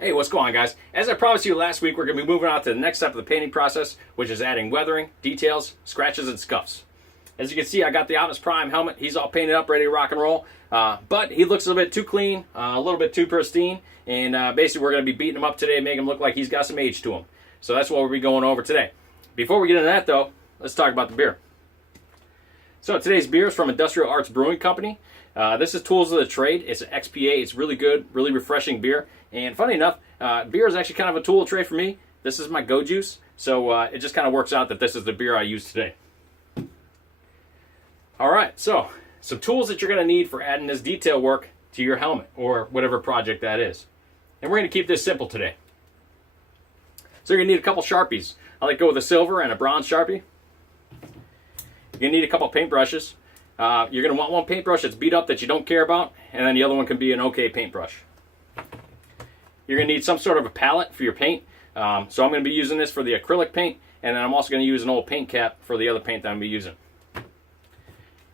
Hey, what's going on, guys? As I promised you last week, we're going to be moving on to the next step of the painting process, which is adding weathering, details, scratches, and scuffs. As you can see, I got the Optimus Prime helmet. He's all painted up, ready to rock and roll, but he looks a little bit too clean, a little bit too pristine, and basically we're going to be beating him up today, making him look like he's got some age to him. So that's what we'll be going over today. Before we get into that, though, let's talk about the beer. So today's beer is from Industrial Arts Brewing Company. This is Tools of the Trade. It's an XPA. It's really good, really refreshing beer. And funny enough, beer is actually kind of a tool of trade for me. This is my go juice. So it just kind of works out that this is the beer I use today. All right, so some tools that you're going to need for adding this detail work to your helmet or whatever project that is. And we're going to keep this simple today. So you're going to need a couple Sharpies. I like to go with a silver and a bronze Sharpie. You're going to need a couple paintbrushes. You're going to want one paintbrush that's beat up that you don't care about, and then the other one can be an okay paintbrush. You're going to need some sort of a palette for your paint. So I'm going to be using this for the acrylic paint, and then I'm also going to use an old paint cap for the other paint that I'm going to be using.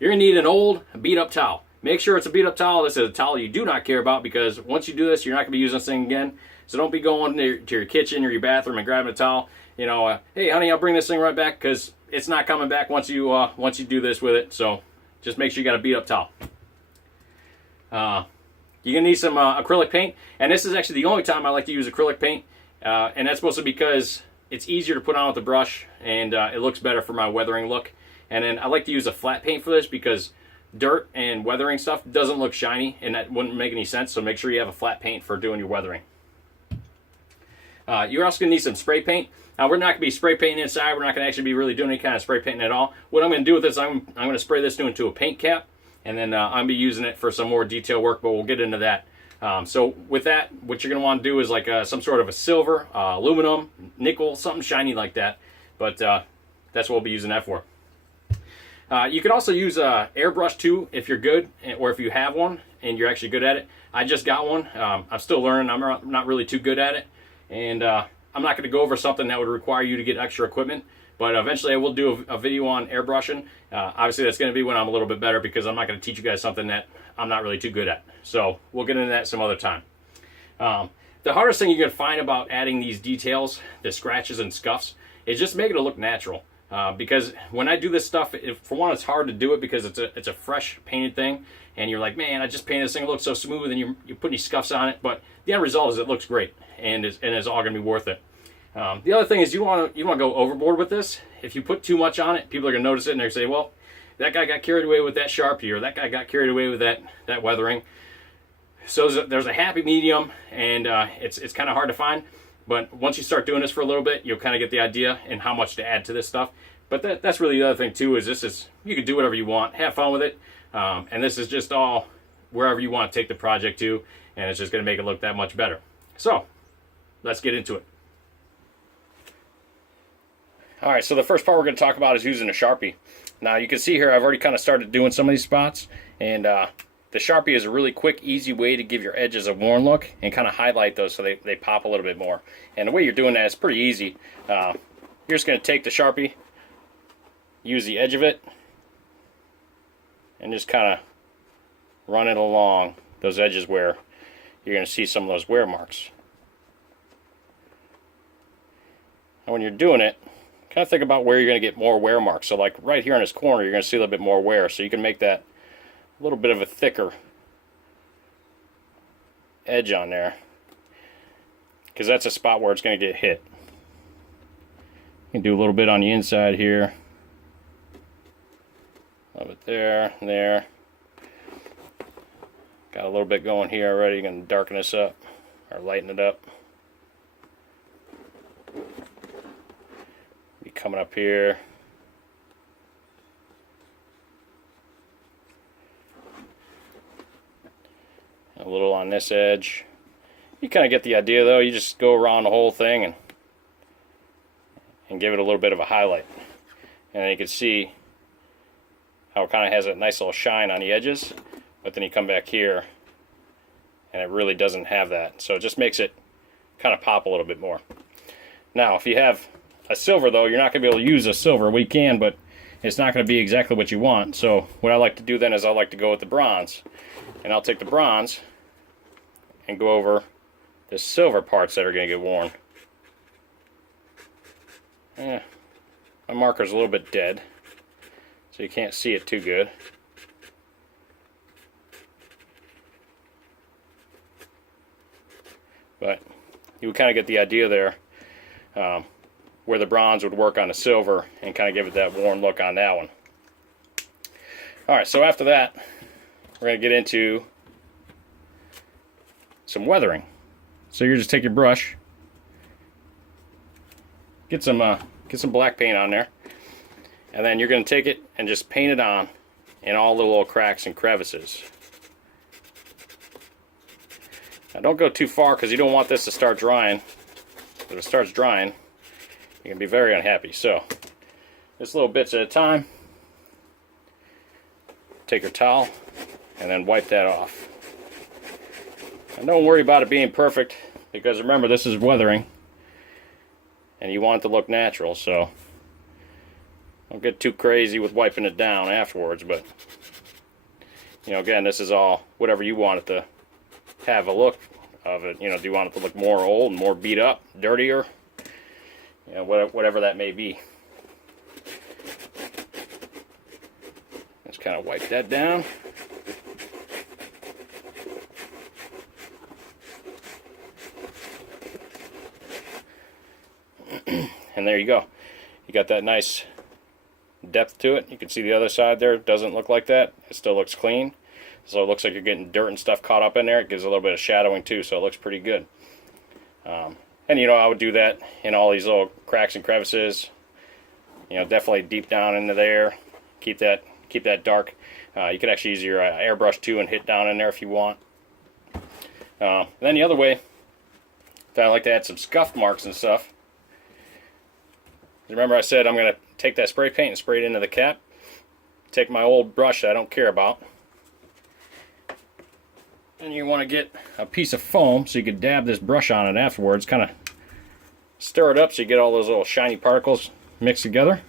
You're going to need an old beat up towel. Make sure it's a beat up towel. This is a towel you do not care about, because once you do this, you're not going to be using this thing again. So don't be going to your kitchen or your bathroom and grabbing a towel. You know, hey honey, I'll bring this thing right back, because it's not coming back once you do this with it. So just make sure you got a beat up towel. You're going to need some acrylic paint. And this is actually the only time I like to use acrylic paint. And that's mostly because it's easier to put on with the brush, and it looks better for my weathering look. And then I like to use a flat paint for this, because dirt and weathering stuff doesn't look shiny, and that wouldn't make any sense. So make sure you have a flat paint for doing your weathering. You're also going to need some spray paint. Now, we're not going to be spray painting inside. We're not going to actually be really doing any kind of spray painting at all. What I'm going to do with this, I'm going to spray this into a paint cap, and then I'm going to be using it for some more detail work, but we'll get into that. So with that, what you're going to want to do is like some sort of a silver, aluminum, nickel, something shiny like that. But that's what we'll be using that for. You can also use airbrush too if you're good, or if you have one and you're actually good at it. I just got one. I'm still learning. I'm not really too good at it. And I'm not going to go over something that would require you to get extra equipment, but eventually I will do a video on airbrushing. Obviously that's going to be when I'm a little bit better, because I'm not going to teach you guys something that I'm not really too good at. So we'll get into that some other time. The hardest thing you're going to find about adding these details, the scratches and scuffs, is just making it look natural. Because when I do this stuff, for one, it's hard to do it because it's a fresh painted thing, and you're like, man, I just painted this thing, it looks so smooth, and you put any scuffs on it. But the end result is it looks great, and it's all going to be worth it. The other thing is you want to go overboard with this. If you put too much on it, people are going to notice it, and they're going to say, well, that guy got carried away with that Sharpie, or that guy got carried away with that weathering. So there's a happy medium, and it's kind of hard to find. But once you start doing this for a little bit, you'll kind of get the idea and how much to add to this stuff. But that's really the other thing too, is you can do whatever you want, have fun with it. And this is just all wherever you want to take the project to, and it's just going to make it look that much better. So let's get into it. All right, so the first part we're going to talk about is using a Sharpie. Now you can see here I've already kind of started doing some of these spots, and the Sharpie is a really quick, easy way to give your edges a worn look and kind of highlight those so they pop a little bit more. And the way you're doing that is pretty easy. You're just going to take the Sharpie, use the edge of it, and just kind of run it along those edges where you're going to see some of those wear marks. And when you're doing it, kind of think about where you're going to get more wear marks. So like right here in this corner, you're going to see a little bit more wear, so you can make that a little bit of a thicker edge on there, because that's a spot where it's going to get hit. You can do a little bit on the inside here, a little bit there, and there. Got a little bit going here already. You can darken this up or lighten it up. Be coming up here. A little on this edge. You kind of get the idea though. You just go around the whole thing and give it a little bit of a highlight. And then you can see how it kind of has a nice little shine on the edges, but then you come back here and it really doesn't have that. So it just makes it kind of pop a little bit more. Now if you have a silver though, you're not going to be able to use a silver. We can, but it's not going to be exactly what you want. So what I like to do then is I like to go with the bronze. And I'll take the bronze and go over the silver parts that are going to get worn. Yeah, my marker's a little bit dead, so you can't see it too good. But you would kind of get the idea there, where the bronze would work on the silver and kind of give it that worn look on that one. Alright, so after that, we're going to get into some weathering. So you just take your brush, get some black paint on there, and then you're going to take it and just paint it on in all the little cracks and crevices. Now don't go too far because you don't want this to start drying. If it starts drying, you're going to be very unhappy. So just little bits at a time. Take your towel and then wipe that off. And don't worry about it being perfect, because remember, this is weathering and you want it to look natural, so don't get too crazy with wiping it down afterwards. But you know, again, this is all whatever you want it to have a look of it. You know, do you want it to look more old, more beat up, dirtier? You know, whatever that may be. Just kind of wipe that down. And there you go. You got that nice depth to it. You can see the other side there. It doesn't look like that. It still looks clean. So it looks like you're getting dirt and stuff caught up in there. It gives a little bit of shadowing too, so it looks pretty good. And you know, I would do that in all these little cracks and crevices. You know, definitely deep down into there. Keep that dark. You could actually use your airbrush too and hit down in there if you want. Then the other way that I like to add some scuff marks and stuff. Remember I said I'm going to take that spray paint and spray it into the cap. Take my old brush that I don't care about. And you want to get a piece of foam so you can dab this brush on it afterwards. Kind of stir it up so you get all those little shiny particles mixed together.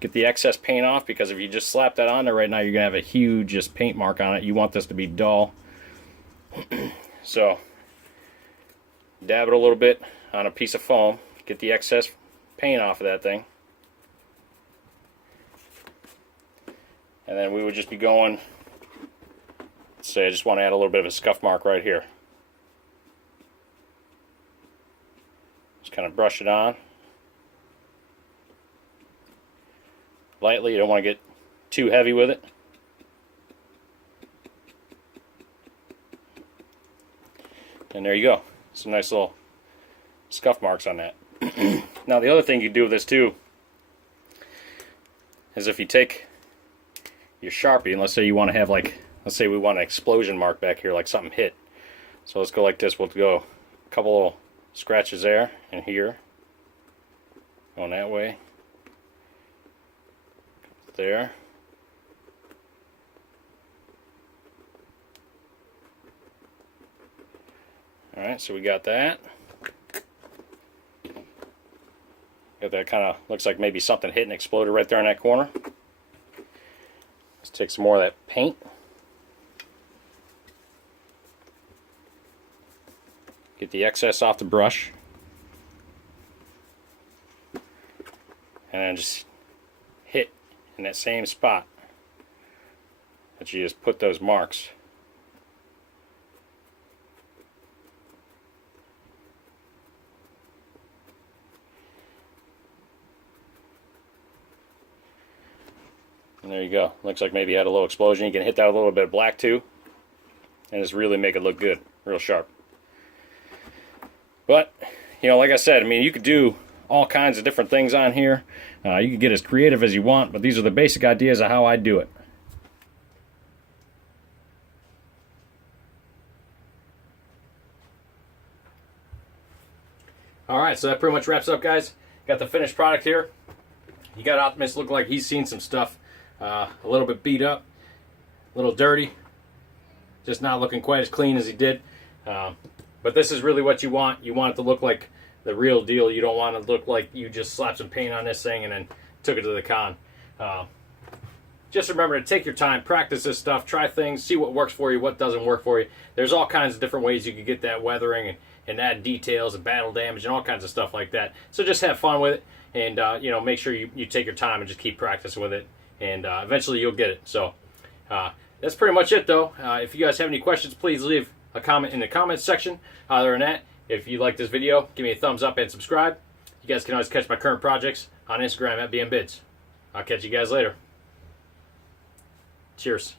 Get the excess paint off, because if you just slap that on there right now, you're going to have a huge just paint mark on it. You want this to be dull. So dab it a little bit on a piece of foam. Get the excess paint off of that thing. And then we would just be going, let's say I just want to add a little bit of a scuff mark right here. Just kind of brush it on. Lightly, you don't want to get too heavy with it. And there you go. Some nice little scuff marks on that. Now the other thing you do with this too is if you take your Sharpie, and let's say you want to have, like, let's say we want an explosion mark back here, like something hit. So let's go like this. We'll go a couple little scratches there and here. Going that way. There. Alright, so we got that. Got that kind of, looks like maybe something hit and exploded right there in that corner. Let's take some more of that paint. Get the excess off the brush. And then just hit in that same spot that you just put those marks. And there you go. Looks like maybe you had a little explosion. You can hit that with a little bit of black too, and just really make it look good, real sharp. But, you know, like I said, I mean, you could do all kinds of different things on here. You could get as creative as you want, but these are the basic ideas of how I do it. Alright, so that pretty much wraps up, guys. Got the finished product here. You got Optimus look like he's seen some stuff a little bit beat up, a little dirty, just not looking quite as clean as he did. But this is really what you want. You want it to look like the real deal. You don't want it to look like you just slapped some paint on this thing and then took it to the con. just remember to take your time, practice this stuff, try things, see what works for you, what doesn't work for you. There's all kinds of different ways you can get that weathering and add details and battle damage and all kinds of stuff like that. So just have fun with it, and you know, make sure you take your time and just keep practicing with it, and eventually you'll get it. So that's pretty much it, though. If you guys have any questions, please leave a comment in the comments section. Other than that, if you like this video, give me a thumbs up and subscribe. You guys can always catch my current projects on Instagram at BMBids. I'll catch you guys later. Cheers.